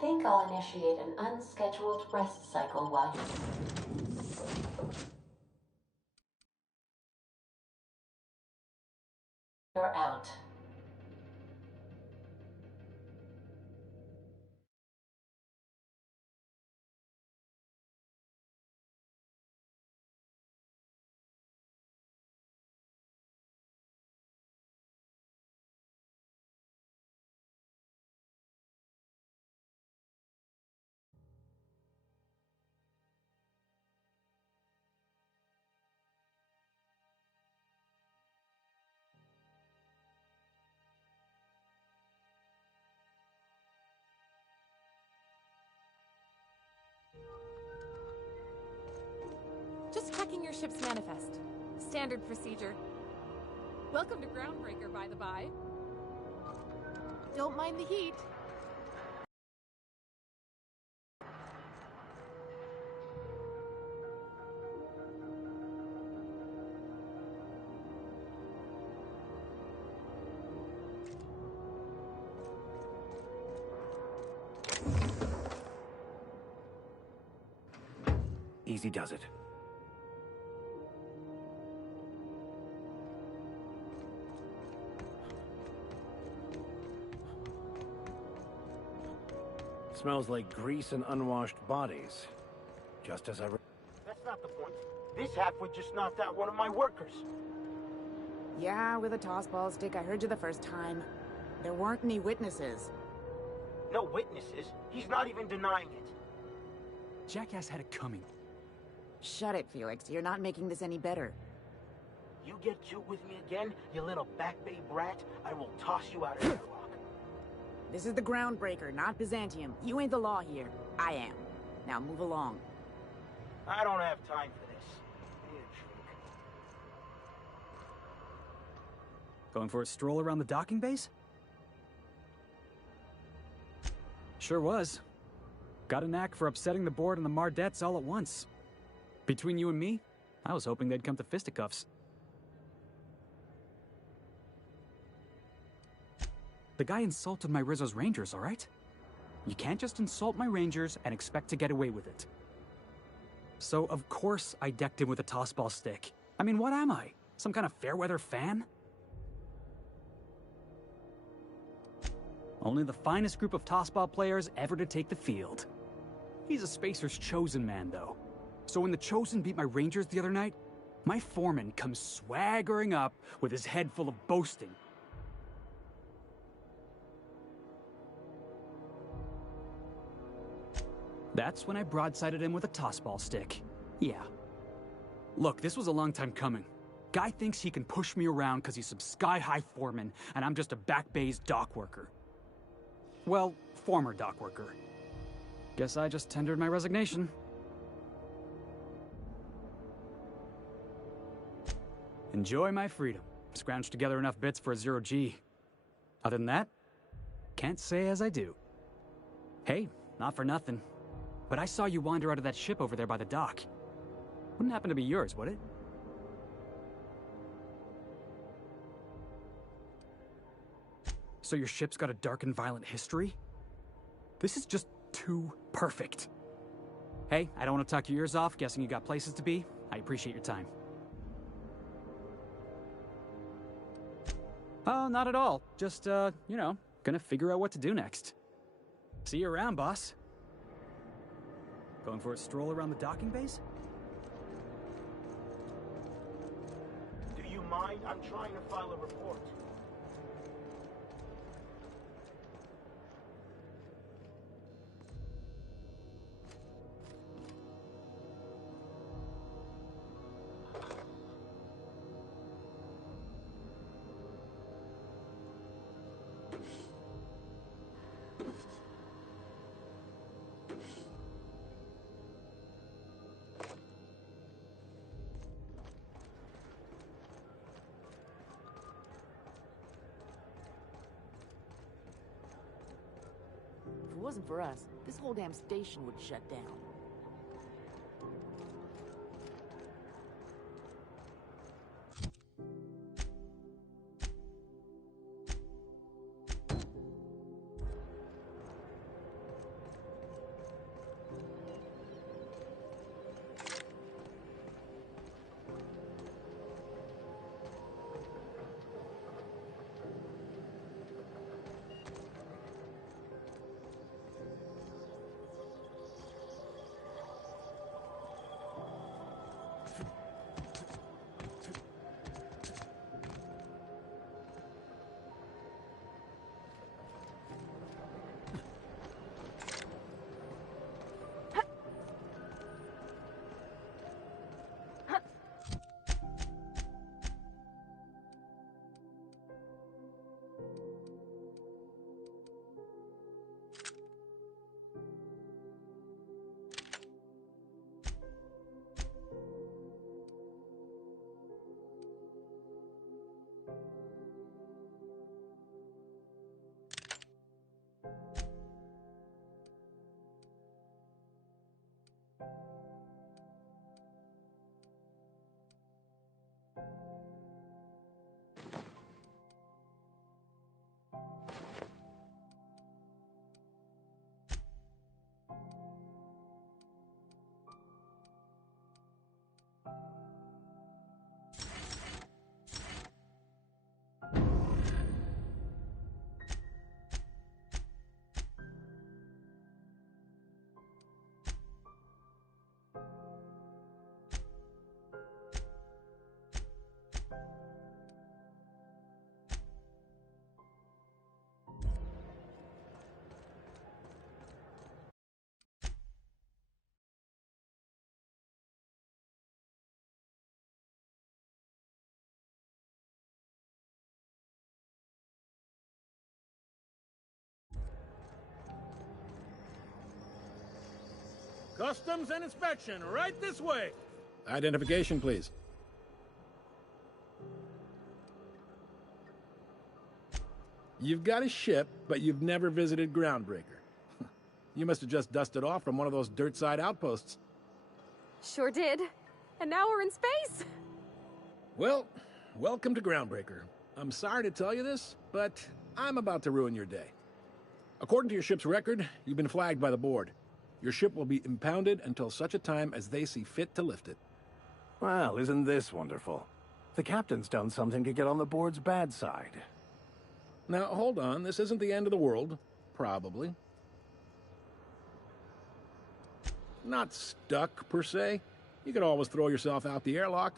think I'll initiate an unscheduled rest cycle while you're out. Just checking your ship's manifest. Standard procedure. Welcome to Groundbreaker, by the by. Don't mind the heat. Easy does it. Smells like grease and unwashed bodies. Just as I... That's not the point. This halfwit just knocked out one of my workers. Yeah, with a tossball stick. I heard you the first time. There weren't any witnesses. No witnesses. He's not even denying it. Jackass had it coming. Shut it, Felix. You're not making this any better. You get cute with me again, you little back bay brat, I will toss you out of here. This is the Groundbreaker, not Byzantium. You ain't the law here. I am. Now move along. I don't have time for this. Be a drink. Going for a stroll around the docking base? Sure was. Got a knack for upsetting the board and the Mardettes all at once. Between you and me, I was hoping they'd come to fisticuffs. The guy insulted my Rizzo's Rangers, all right? You can't just insult my Rangers and expect to get away with it. So, of course, I decked him with a tossball stick. I mean, what am I? Some kind of fair-weather fan? Only the finest group of tossball players ever to take the field. He's a Spacer's chosen man, though. So when the Chosen beat my Rangers the other night, my foreman comes swaggering up with his head full of boasting. That's when I broadsided him with a tossball stick. Yeah. Look, this was a long time coming. Guy thinks he can push me around because he's some sky-high foreman, and I'm just a back bay's dock worker. Well, former dock worker. Guess I just tendered my resignation. Enjoy my freedom. Scrounged together enough bits for a 0G. Other than that, can't say as I do. Hey, not for nothing, but I saw you wander out of that ship over there by the dock. Wouldn't happen to be yours, would it? So your ship's got a dark and violent history? This is just too perfect. Hey, I don't want to talk your ears off, guessing you got places to be. I appreciate your time. Oh, not at all. Just, you know, gonna figure out what to do next. See you around, boss. Going for a stroll around the docking base? Do you mind? I'm trying to file a report. If it wasn't for us, this whole damn station would shut down. Customs and inspection, right this way. Identification, please. You've got a ship, but you've never visited Groundbreaker. You must have just dusted off from one of those dirt-side outposts. Sure did. And now we're in space. Well, welcome to Groundbreaker. I'm sorry to tell you this, but I'm about to ruin your day. According to your ship's record, you've been flagged by the board. Your ship will be impounded until such a time as they see fit to lift it. Well, isn't this wonderful? The captain's done something to get on the board's bad side. Now, hold on. This isn't the end of the world. Probably. Not stuck, per se. You could always throw yourself out the airlock.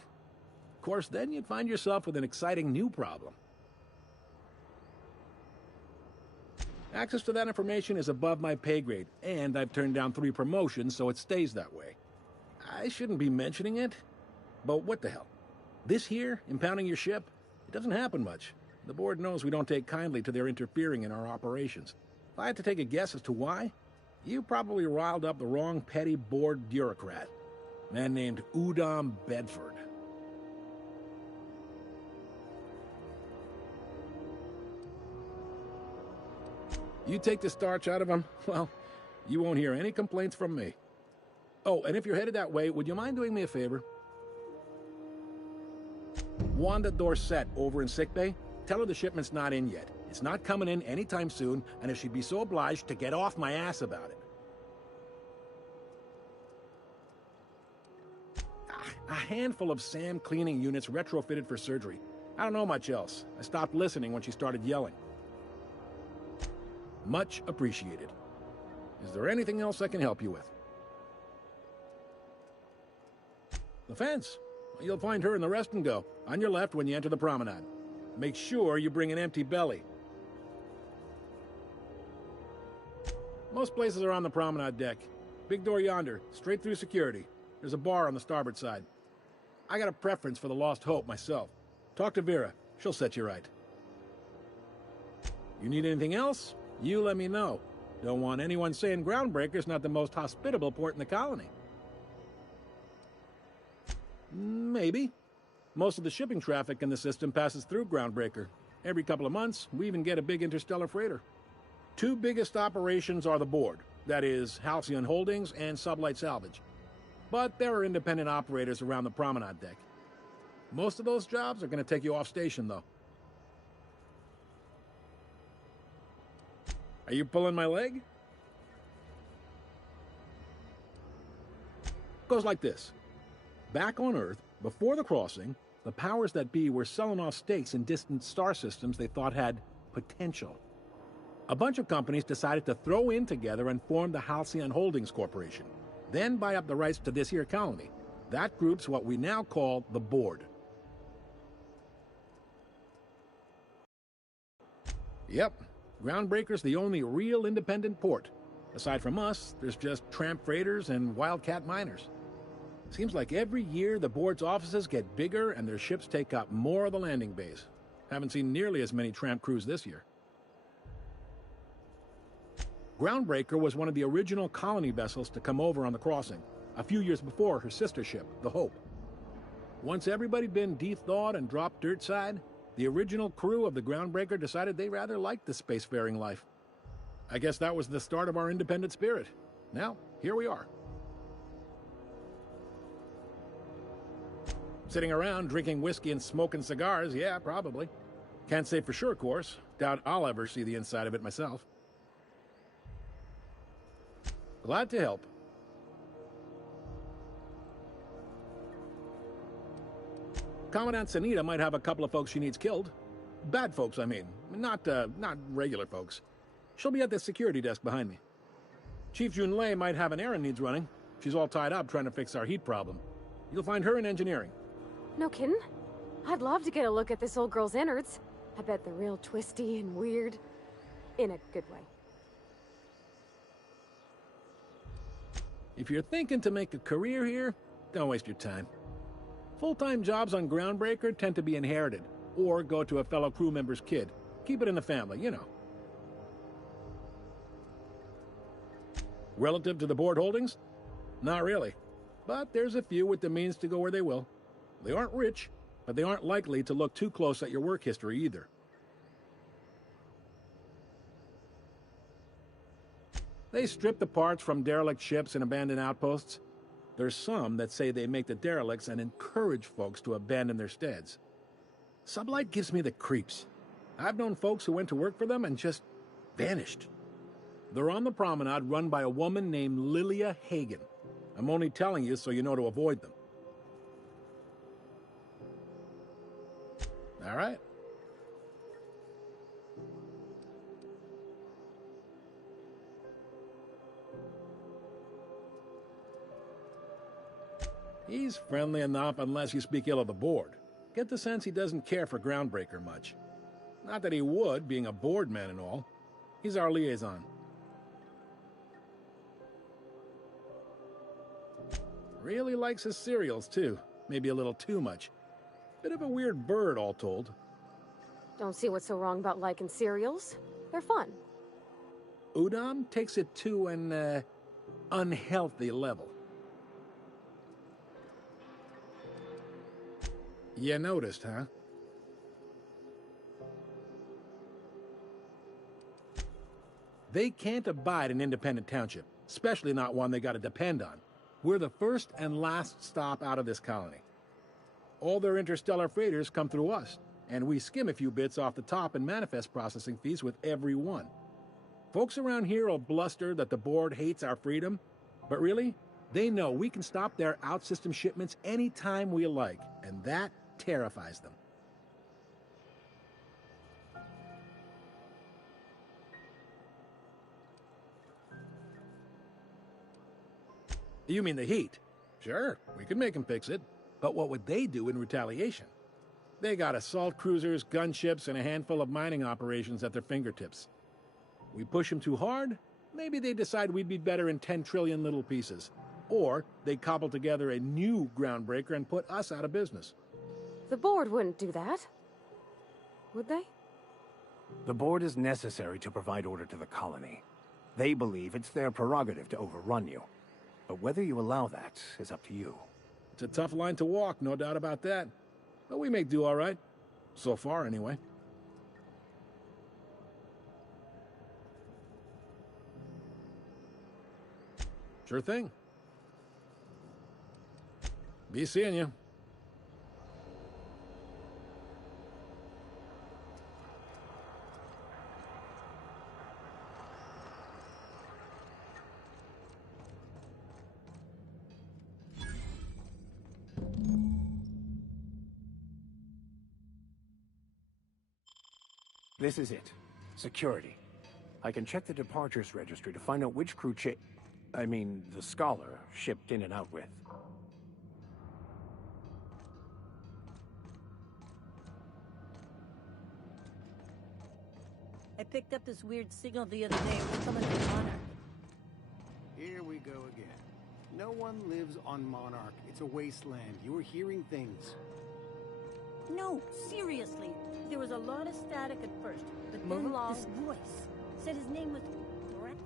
Of course, then you'd find yourself with an exciting new problem. Access to that information is above my pay grade, and I've turned down 3 promotions, so it stays that way. I shouldn't be mentioning it, but what the hell? This here, impounding your ship, it doesn't happen much. The board knows we don't take kindly to their interfering in our operations. If I had to take a guess as to why, you probably riled up the wrong petty board bureaucrat. A man named Udom Bedford. You take the starch out of him, well, you won't hear any complaints from me. Oh, and if you're headed that way, would you mind doing me a favor? Wanda Dorset over in sickbay, tell her the shipment's not in yet. It's not coming in anytime soon, and if she'd be so obliged to get off my ass about it. A handful of SAM cleaning units retrofitted for surgery. I don't know much else. I stopped listening when she started yelling. Much appreciated. Is there anything else I can help you with? The fence. You'll find her in the rest and go, on your left when you enter the promenade. Make sure you bring an empty belly. Most places are on the promenade deck. Big door yonder, straight through security. There's a bar on the starboard side. I got a preference for the Lost Hope myself. Talk to Vera. She'll set you right. You need anything else? You let me know. Don't want anyone saying Groundbreaker's not the most hospitable port in the colony. Maybe. Most of the shipping traffic in the system passes through Groundbreaker. Every couple of months, we even get a big interstellar freighter. 2 biggest operations are the board. That is, Halcyon Holdings and Sublight Salvage. But there are independent operators around the promenade deck. Most of those jobs are going to take you off station, though. Are you pulling my leg? Goes like this. Back on Earth, before the crossing, the powers that be were selling off stakes in distant star systems they thought had potential. A bunch of companies decided to throw in together and form the Halcyon Holdings Corporation, then buy up the rights to this here colony. That group's what we now call the Board. Yep, Groundbreaker's the only real independent port. Aside from us, there's just tramp freighters and wildcat miners. Seems like every year the board's offices get bigger and their ships take up more of the landing bays. Haven't seen nearly as many tramp crews this year. Groundbreaker was one of the original colony vessels to come over on the crossing, a few years before her sister ship, the Hope. Once everybody'd been de-thawed and dropped dirt side, the original crew of the Groundbreaker decided they rather liked the spacefaring life. I guess that was the start of our independent spirit. Now, here we are. Sitting around drinking whiskey and smoking cigars, yeah, probably. Can't say for sure, of course. Doubt I'll ever see the inside of it myself. Glad to help. Commandant Sanita might have a couple of folks she needs killed. Bad folks, I mean. Not regular folks. She'll be at the security desk behind me. Chief Junlei might have an errand needs running. She's all tied up trying to fix our heat problem. You'll find her in engineering. No kidding? I'd love to get a look at this old girl's innards. I bet they're real twisty and weird. In a good way. If you're thinking to make a career here, don't waste your time. Full-time jobs on Groundbreaker tend to be inherited, or go to a fellow crew member's kid. Keep it in the family, you know. Relative to the board holdings, Not really. But there's a few with the means to go where they will. They aren't rich, but they aren't likely to look too close at your work history either. They strip the parts from derelict ships and abandoned outposts. There's some that say they make the derelicts and encourage folks to abandon their steads. Sublight gives me the creeps. I've known folks who went to work for them and just vanished. They're on the promenade run by a woman named Lilia Hagen. I'm only telling you so you know to avoid them. All right. He's friendly enough unless you speak ill of the board. Get the sense he doesn't care for Groundbreaker much. Not that he would, being a board man and all. He's our liaison. Really likes his cereals, too. Maybe a little too much. Bit of a weird bird, all told. Don't see what's so wrong about liking cereals. They're fun. Udam takes it to an, unhealthy level. You noticed, huh? They can't abide an independent township, especially not one they gotta depend on. We're the first and last stop out of this colony. All their interstellar freighters come through us, and we skim a few bits off the top in manifest processing fees with every one. Folks around here will bluster that the board hates our freedom, but really, they know we can stop their out-system shipments anytime we like, and that terrifies them. You mean the heat? Sure, we could make them fix it. But what would they do in retaliation? They got assault cruisers, gunships, and a handful of mining operations at their fingertips. We push them too hard, maybe they decide we'd be better in 10 trillion little pieces. Or they cobble together a new Groundbreaker and put us out of business. The board wouldn't do that. Would they? The board is necessary to provide order to the colony. They believe it's their prerogative to overrun you. But whether you allow that is up to you. It's a tough line to walk, no doubt about that. But we make do all right. So far, anyway. Sure thing. Be seeing you. This is it. Security. I can check the departures registry to find out which crew the Scholar shipped in and out with. I picked up this weird signal the other day. It was coming from Monarch. Here we go again. No one lives on Monarch. It's a wasteland. You were hearing things. No, seriously. There was a lot of static at first, but Move then along. this voice said his name was Brett.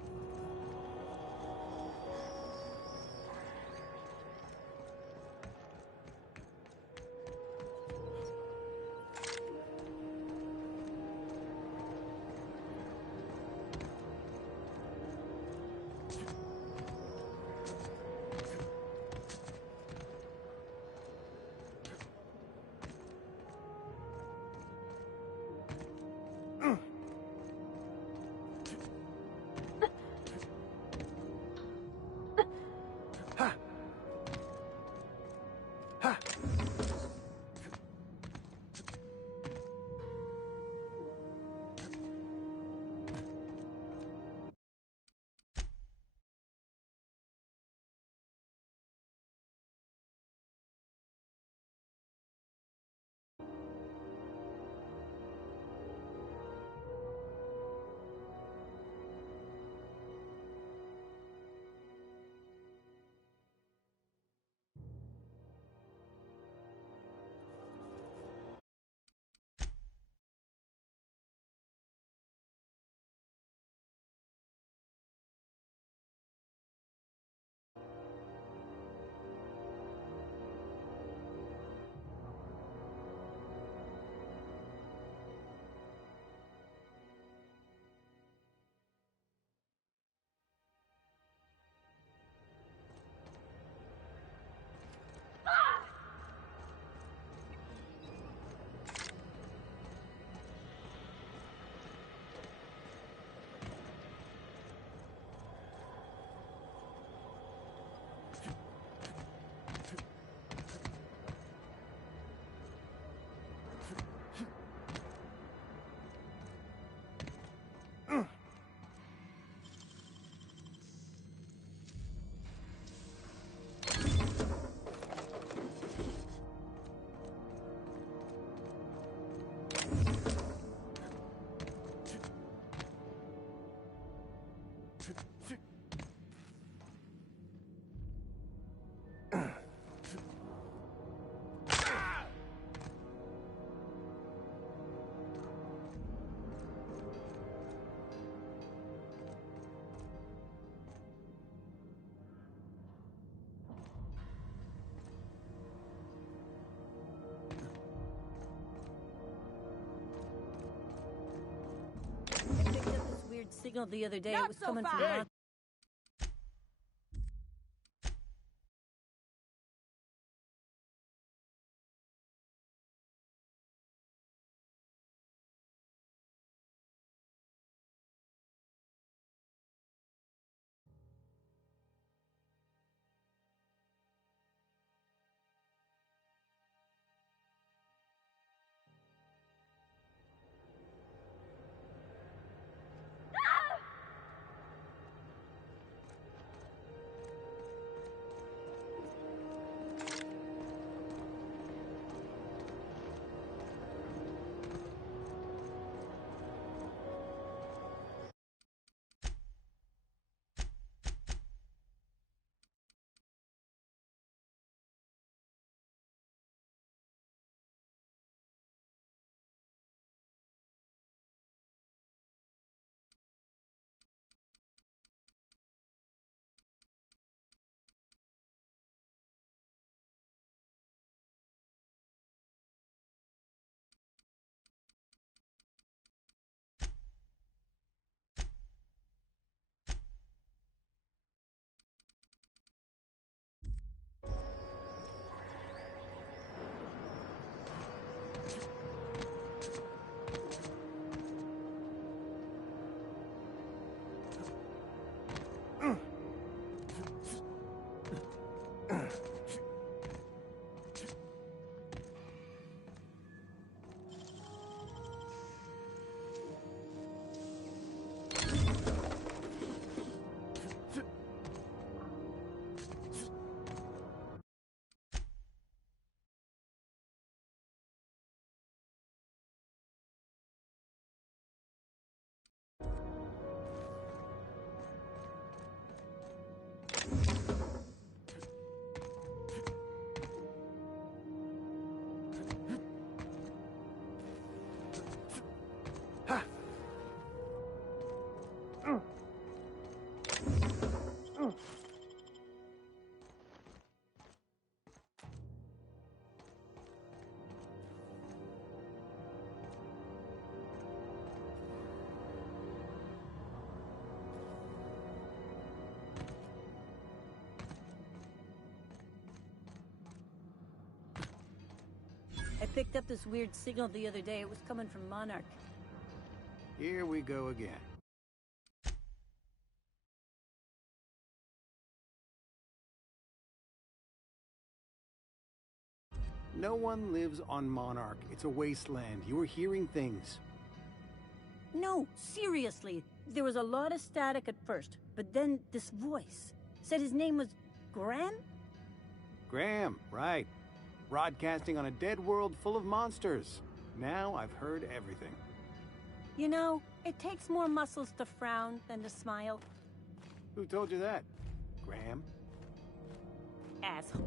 signal the other day. Not It was so coming fast. from Hey. I picked up this weird signal the other day. It was coming from Monarch. Here we go again. No one lives on Monarch. It's a wasteland. You're hearing things. No, seriously. There was a lot of static at first, but then this voice said his name was Graham? Graham, right. Broadcasting on a dead world full of monsters. Now I've heard everything. You know, it takes more muscles to frown than to smile. Who told you that? Graham? Asshole.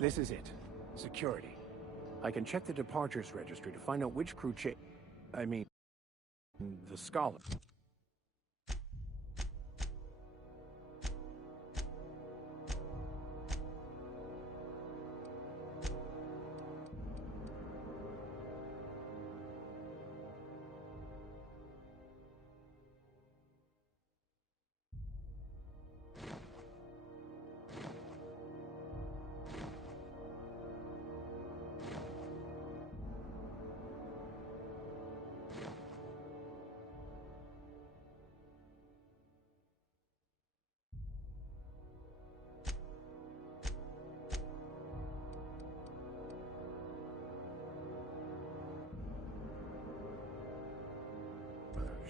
This is it. Security. I can check the departures registry to find out which crew I mean, the Scholar.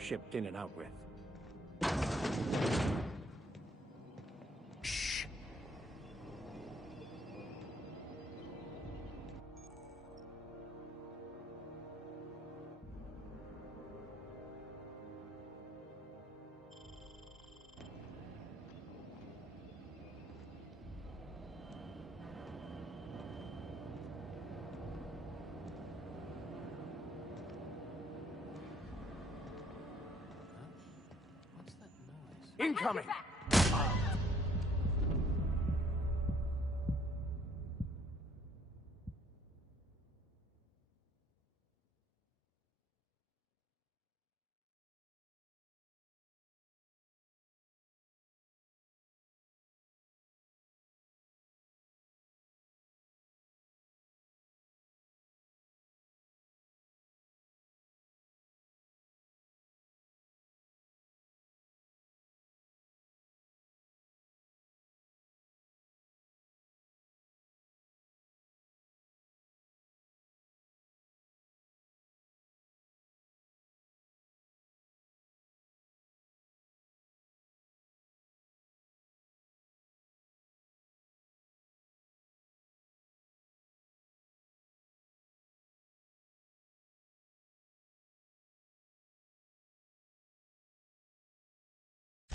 Shipped in and out with. Shh. Incoming!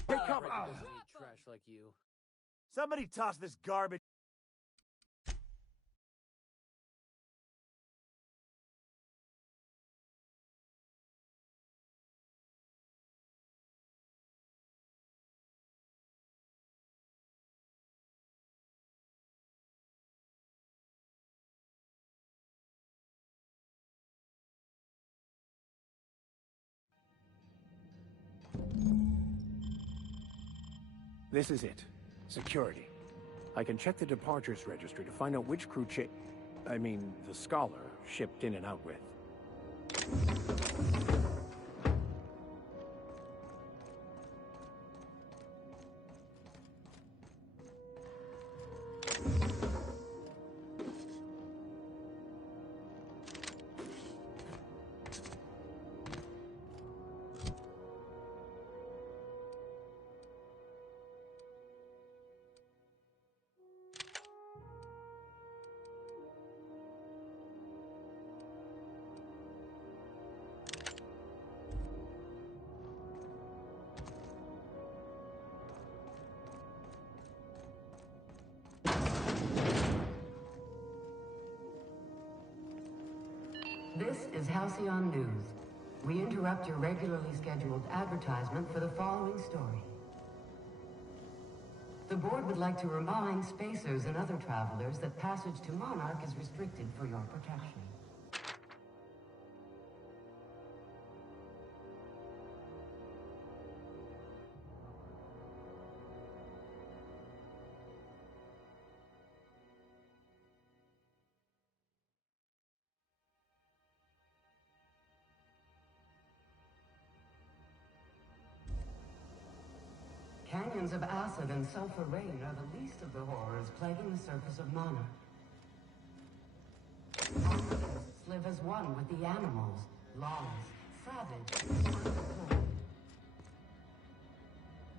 Take cover! Doesn't eat trash like you. Somebody toss this garbage. This is it. Security. I can check the departures registry to find out which crew the Scholar shipped in and out with. This is Halcyon News. We interrupt your regularly scheduled advertisement for the following story. The board would like to remind spacers and other travelers that passage to Monarch is restricted for your protection. Canyons of acid and sulfur rain are the least of the horrors plaguing the surface of Monarch. Anarchists live as one with the animals, lawless, savage, and uncontrolled.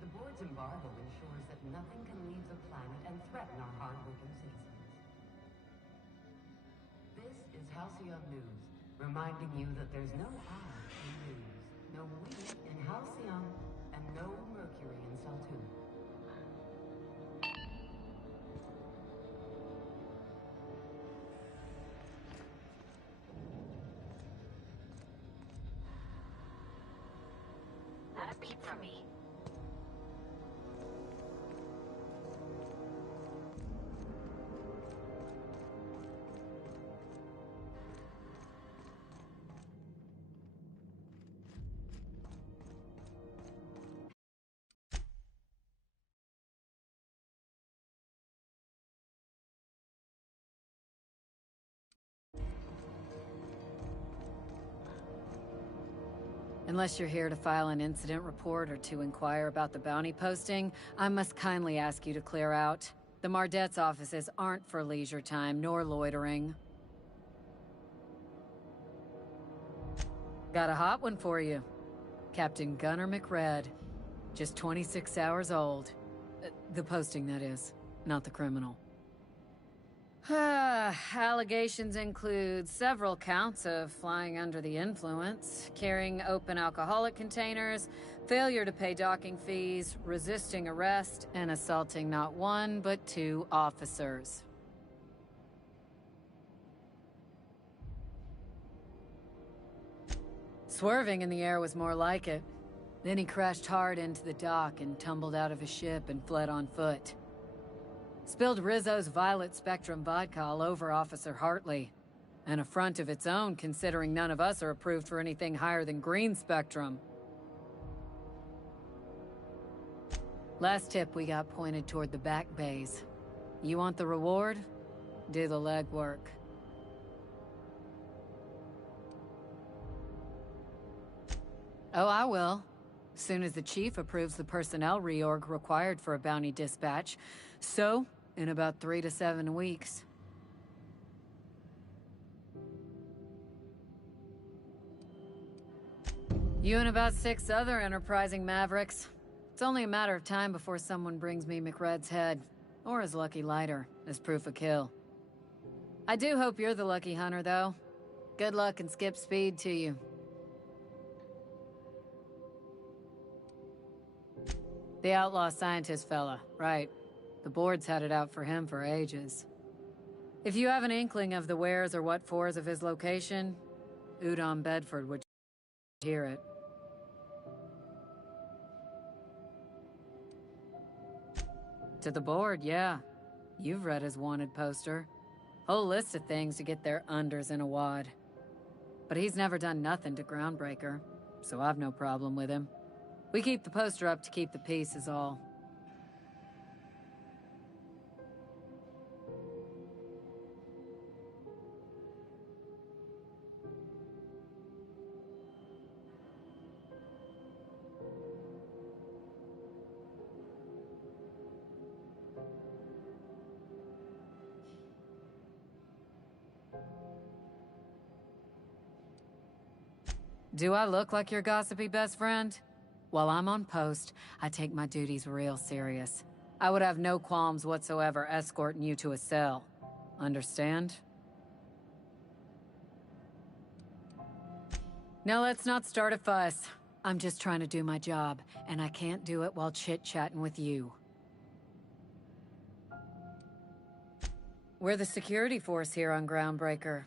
The board's embargo ensures that nothing can leave the planet and threaten our hard-working citizens. This is Halcyon News, reminding you that there's no I in news, no we in Halcyon, and no Mercury in Saltuna. Not a peep from me. Unless you're here to file an incident report or to inquire about the bounty posting, I must kindly ask you to clear out. The Mardet's offices aren't for leisure time nor loitering. Got a hot one for you. Captain Gunnar McRed. Just 26 hours old. The posting, that is, not the criminal. Allegations include several counts of flying under the influence, carrying open alcoholic containers, failure to pay docking fees, resisting arrest, and assaulting not one but two officers. Swerving in the air was more like it. Then he crashed hard into the dock and tumbled out of his ship and fled on foot. Spilled Rizzo's Violet Spectrum vodka all over Officer Hartley. An affront of its own, considering none of us are approved for anything higher than green spectrum. Last tip we got pointed toward the back bays. You want the reward? Do the legwork. Oh, I will. Soon as the chief approves the personnel reorg required for a bounty dispatch. So, in about 3 to 7 weeks. You and about 6 other enterprising mavericks. It's only a matter of time before someone brings me McRed's head, or his lucky lighter, as proof of kill. I do hope you're the lucky hunter, though. Good luck and skip speed to you. The outlaw scientist fella, right. The board's had it out for him for ages. If you have an inkling of the wheres or what fors of his location, Udon Bedford would hear it. To the board, yeah. You've read his wanted poster. Whole list of things to get their unders in a wad. But he's never done nothing to Groundbreaker, so I've no problem with him. We keep the poster up to keep the peace is all. Do I look like your gossipy best friend? While I'm on post, I take my duties real serious. I would have no qualms whatsoever escorting you to a cell. Understand? Now let's not start a fuss. I'm just trying to do my job, and I can't do it while chit-chatting with you. We're the security force here on Groundbreaker.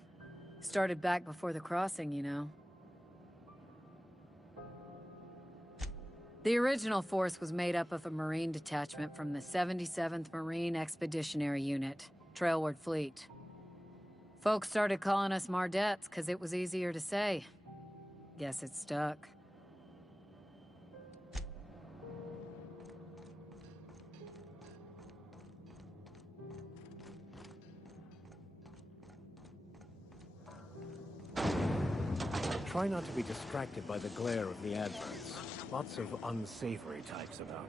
Started back before the crossing, you know. The original force was made up of a Marine detachment from the 77th Marine Expeditionary Unit, Trailward Fleet. Folks started calling us Mardettes because it was easier to say. Guess it stuck. Try not to be distracted by the glare of the adverts. Lots of unsavory types about.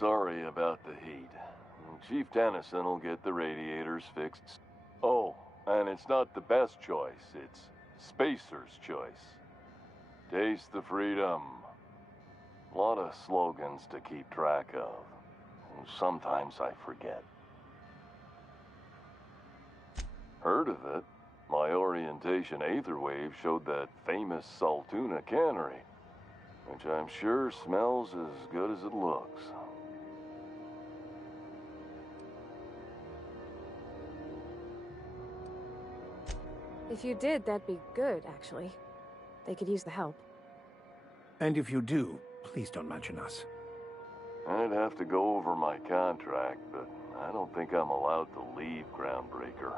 Sorry about the heat. Chief Tennyson will get the radiators fixed. Oh, and it's not the best choice, it's Spacer's choice. Taste the freedom. A lot of slogans to keep track of. Sometimes I forget. Heard of it? My orientation Aetherwave showed that famous Saltuna cannery, which I'm sure smells as good as it looks. If you did, that'd be good, actually. They could use the help. And if you do, please don't mention us. I'd have to go over my contract, but I don't think I'm allowed to leave Groundbreaker.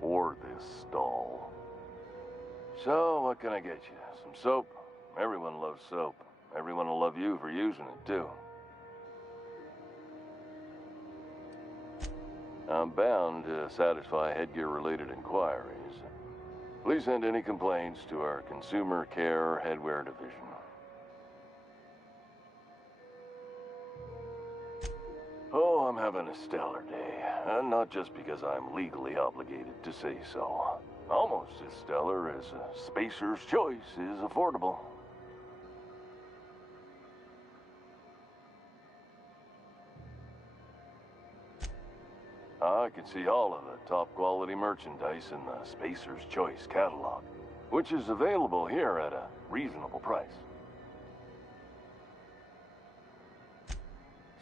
Or this stall. So, what can I get you? Some soap? Everyone loves soap. Everyone will love you for using it, too. I'm bound to satisfy headgear-related inquiries. Please send any complaints to our Consumer Care Headwear Division. Oh, I'm having a stellar day. And not just because I'm legally obligated to say so. Almost as stellar as a Spacer's Choice is affordable. I can see all of the top-quality merchandise in the Spacer's Choice catalog, which is available here at a reasonable price.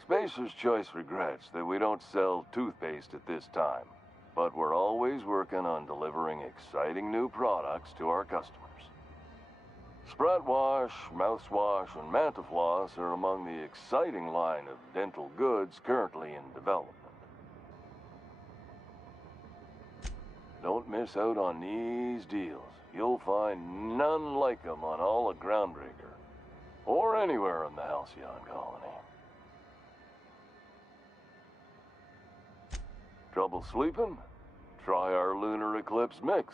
Spacer's Choice regrets that we don't sell toothpaste at this time, but we're always working on delivering exciting new products to our customers. Sprout Wash, Mouthwash, and Mantafloss are among the exciting line of dental goods currently in development. Don't miss out on these deals. You'll find none like them on all of Groundbreaker, or anywhere in the Halcyon Colony. Trouble sleeping? Try our Lunar Eclipse Mix.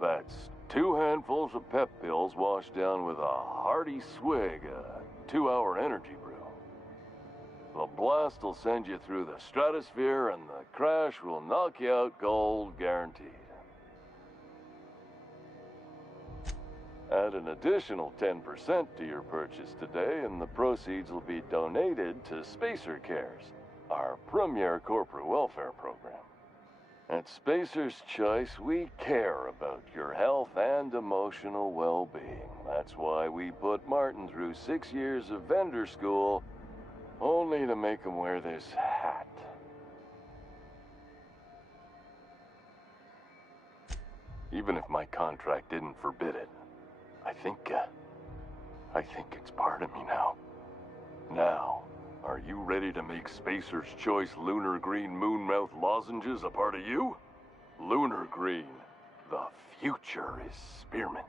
That's 2 handfuls of pep pills washed down with a hearty swig of 2-hour energy brew. The blast will send you through the stratosphere, and the crash will knock you out cold, guaranteed. Add an additional 10% to your purchase today, and the proceeds will be donated to Spacer Cares, our premier corporate welfare program. At Spacer's Choice, we care about your health and emotional well-being. That's why we put Martin through 6 years of vendor school, only to make him wear this hat. Even if my contract didn't forbid it, I think it's part of me now. Now, are you ready to make Spacer's Choice Lunar Green Moonmouth lozenges a part of you? Lunar Green, the future is spearmint.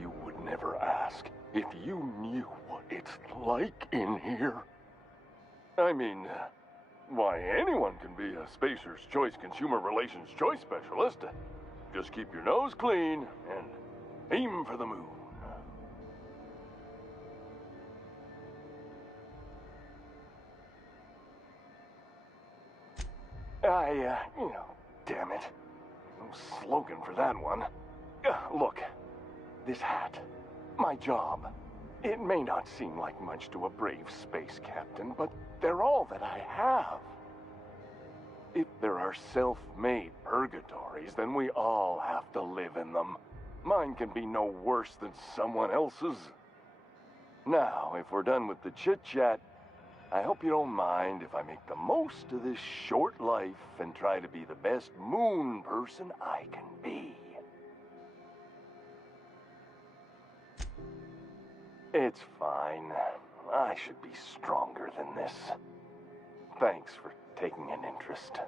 You would never ask if you knew what it's like in here. I mean, why, anyone can be a Spacer's Choice Consumer Relations Choice Specialist. Just keep your nose clean and aim for the moon. Damn it. No slogan for that one. Look, this hat, my job. It may not seem like much to a brave space captain, but they're all that I have. If there are self-made purgatories, then we all have to live in them. Mine can be no worse than someone else's. Now, if we're done with the chit-chat, I hope you don't mind if I make the most of this short life and try to be the best moon person I can be. It's fine. I should be stronger than this. Thanks for taking an interest.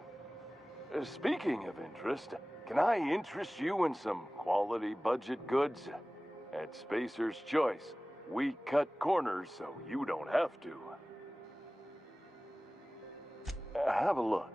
Speaking of interest, can I interest you in some quality budget goods? At Spacer's Choice, we cut corners so you don't have to. Have a look.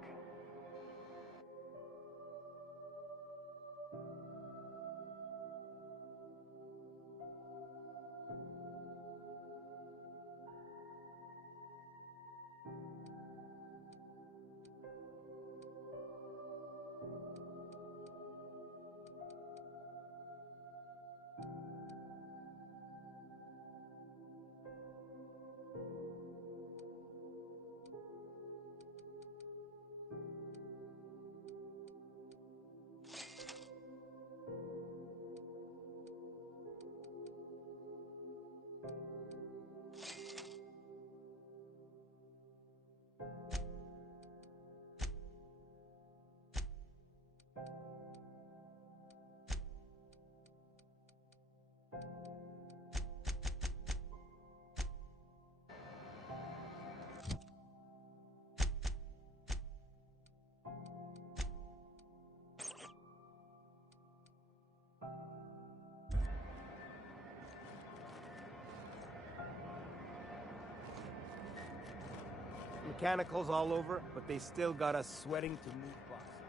Mechanicals all over, but they still got us sweating to move boxes.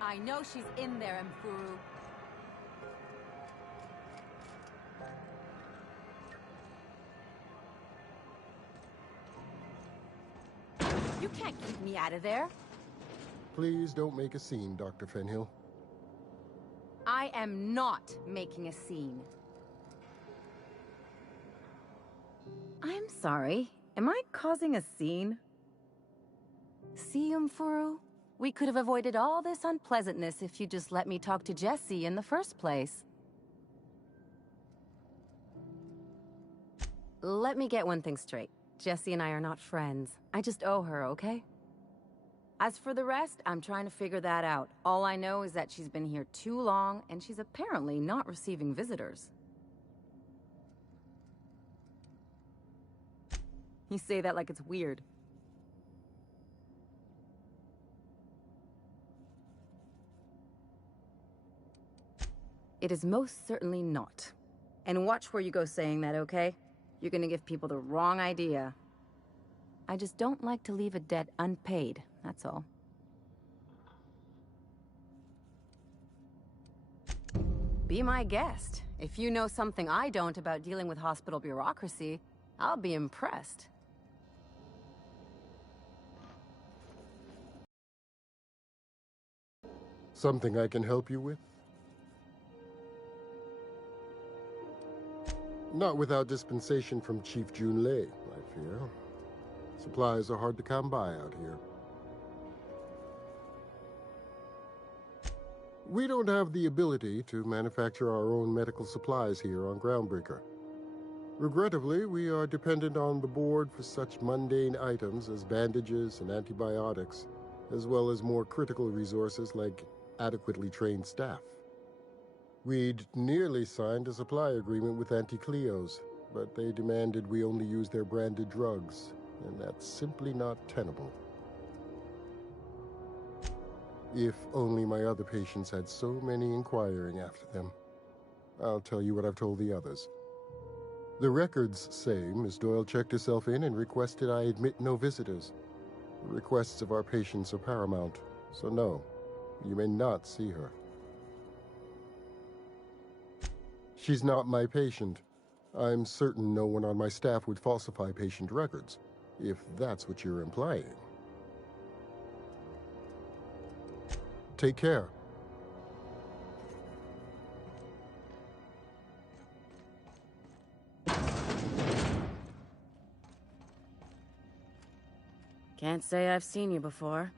I know she's in there, Mfuru. You can't keep me out of there. Please don't make a scene, Dr. Fenhill. I am not making a scene. I'm sorry. Am I causing a scene? See, Mfuru? We could have avoided all this unpleasantness if you just let me talk to Jessie in the first place. Let me get one thing straight. Jessie and I are not friends. I just owe her, okay? As for the rest, I'm trying to figure that out. All I know is that she's been here too long, and she's apparently not receiving visitors. You say that like it's weird. It is most certainly not. And watch where you go saying that, okay? You're gonna give people the wrong idea. I just don't like to leave a debt unpaid, that's all. Be my guest. If you know something I don't about dealing with hospital bureaucracy, I'll be impressed. Something I can help you with? Not without dispensation from Chief Junlei, I fear. Supplies are hard to come by out here. We don't have the ability to manufacture our own medical supplies here on Groundbreaker. Regrettably, we are dependent on the board for such mundane items as bandages and antibiotics, as well as more critical resources like adequately trained staff. We'd nearly signed a supply agreement with Anti-Cleos, but they demanded we only use their branded drugs, and that's simply not tenable. If only my other patients had so many inquiring after them. I'll tell you what I've told the others. The records say Miss Doyle checked herself in and requested I admit no visitors. The requests of our patients are paramount, so no, you may not see her. She's not my patient. I'm certain no one on my staff would falsify patient records, if that's what you're implying. Take care. Can't say I've seen you before.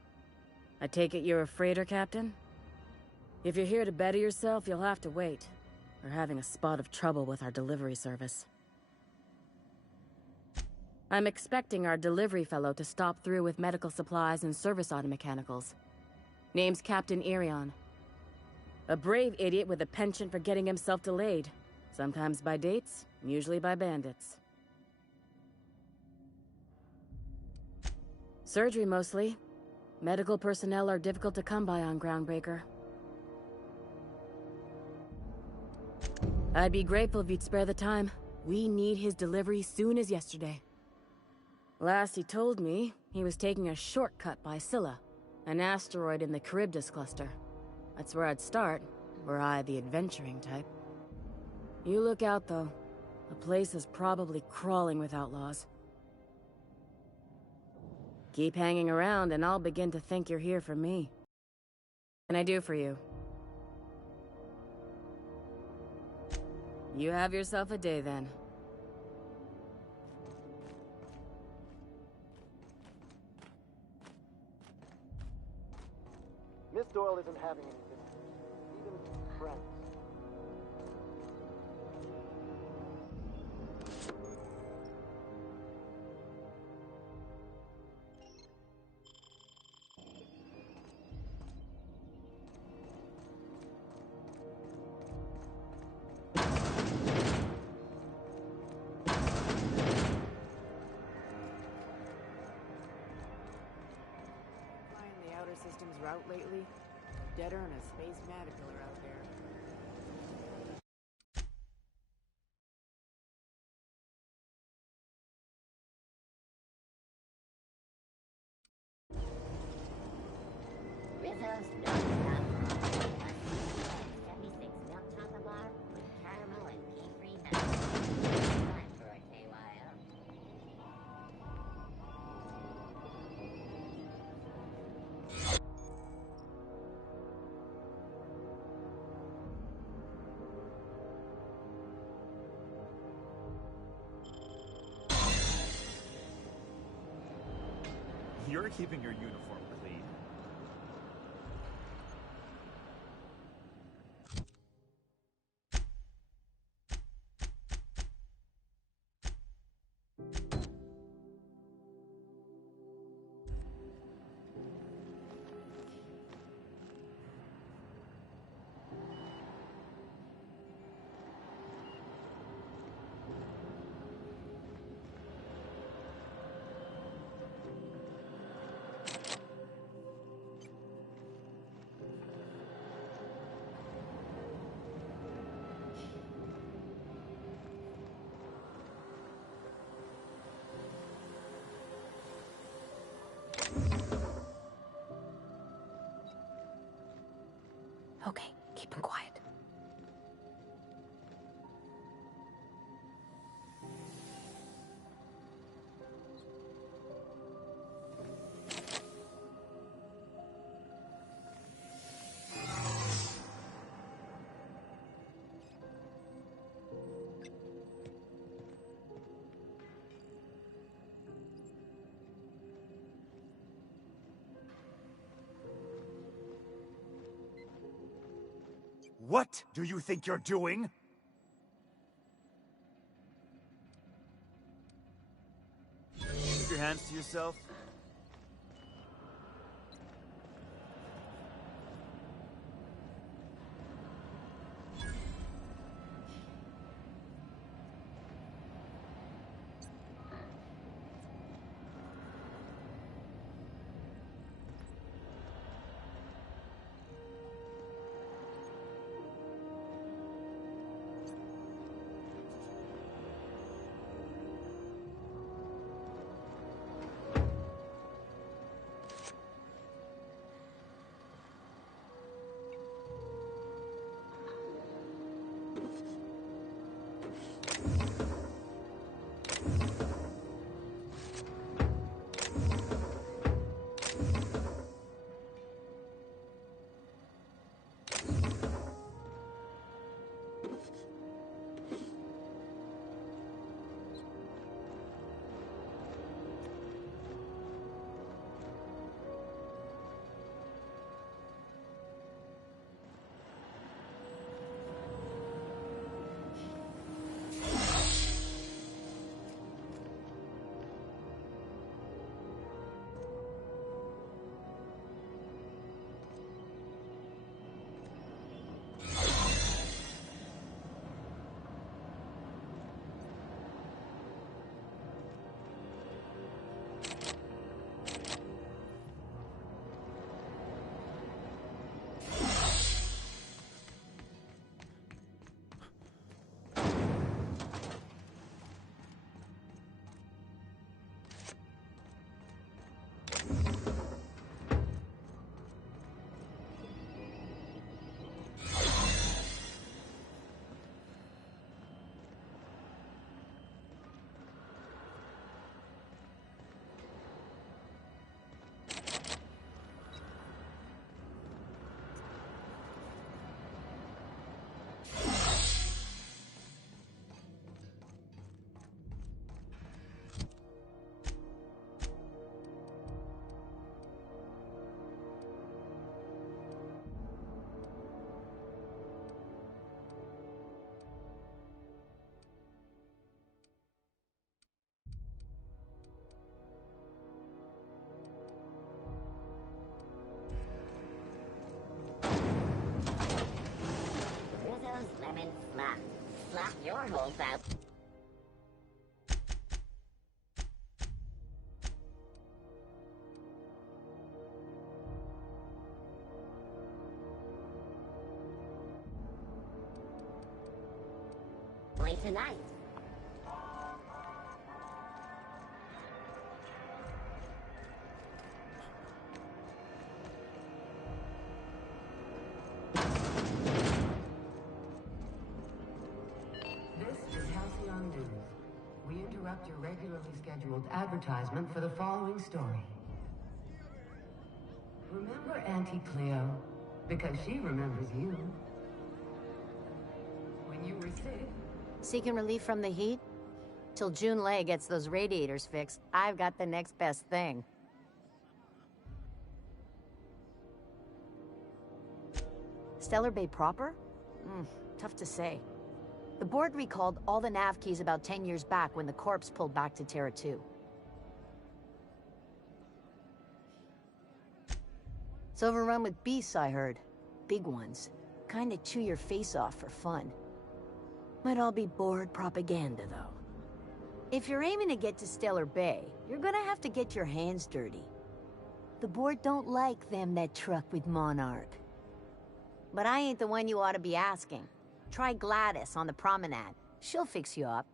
I take it you're a freighter captain? If you're here to better yourself, you'll have to wait. We're having a spot of trouble with our delivery service. I'm expecting our delivery fellow to stop through with medical supplies and service auto mechanicals. Name's Captain Irion. A brave idiot with a penchant for getting himself delayed. Sometimes by dates, usually by bandits. Surgery mostly. Medical personnel are difficult to come by on Groundbreaker. I'd be grateful if you'd spare the time. We need his delivery soon as yesterday. Last he told me, he was taking a shortcut by Scylla, an asteroid in the Charybdis cluster. That's where I'd start, were I the adventuring type. You look out, though. The place is probably crawling with outlaws. Keep hanging around, and I'll begin to think you're here for me. What can I do for you? You have yourself a day, then. Miss Doyle isn't having any visitors, even friends. Flying the outer system's route lately? Deader than a space caterpillar out there. Rizzo's Milk 76 milk chocolate bar with caramel and pea-free milk. Time for a KYO. You're keeping your uniform clean. Okay, keep him quiet. What do you think you're doing? Keep your hands to yourself. Rizzo's lemon flop. Flop your holes out. Play tonight. We interrupt your regularly scheduled advertisement for the following story. Remember Auntie Cleo? Because she remembers you. When you were sick. Seeking relief from the heat? Till June Lay gets those radiators fixed, I've got the next best thing. Stellar Bay proper? Tough to say. The board recalled all the nav keys about 10 years back when the corpse pulled back to Terra 2. It's overrun with beasts, I heard. Big ones. Kinda chew your face off for fun. Might all be board propaganda, though. If you're aiming to get to Stellar Bay, you're gonna have to get your hands dirty. The board don't like them that truck with Monarch. But I ain't the one you ought to be asking. Try Gladys on the promenade. She'll fix you up.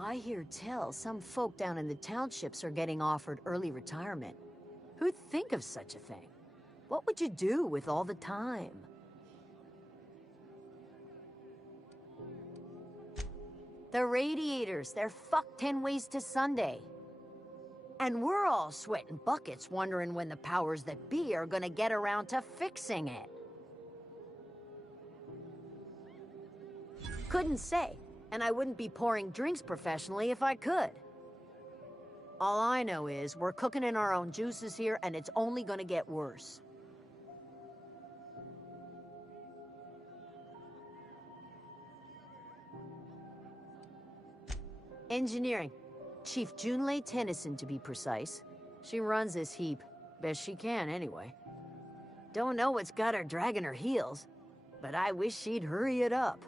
I hear tell some folk down in the townships are getting offered early retirement. Who'd think of such a thing? What would you do with all the time? The radiators, they're fucked 10 ways to Sunday. And we're all sweating buckets wondering when the powers that be are gonna get around to fixing it. Couldn't say, and I wouldn't be pouring drinks professionally if I could. All I know is we're cooking in our own juices here, and it's only gonna get worse. Engineering. Chief Junlei Tennyson, to be precise. She runs this heap. Best she can, anyway. Don't know what's got her dragging her heels, but I wish she'd hurry it up.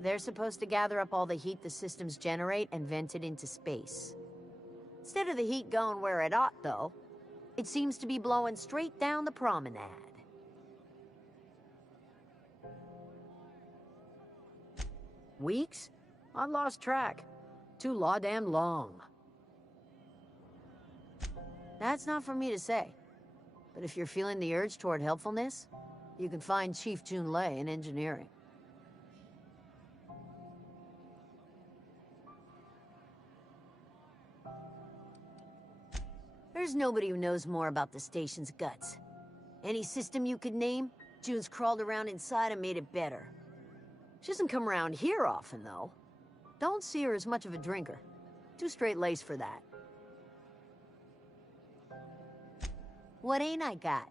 They're supposed to gather up all the heat the systems generate and vent it into space. Instead of the heat going where it ought, though, it seems to be blowing straight down the promenade. Weeks? I lost track. Too law-damn long. That's not for me to say. But if you're feeling the urge toward helpfulness, you can find Chief Junlei in engineering. There's nobody who knows more about the station's guts. Any system you could name, June's crawled around inside and made it better. She doesn't come around here often, though. Don't see her as much of a drinker. Too straight-laced for that. What ain't I got?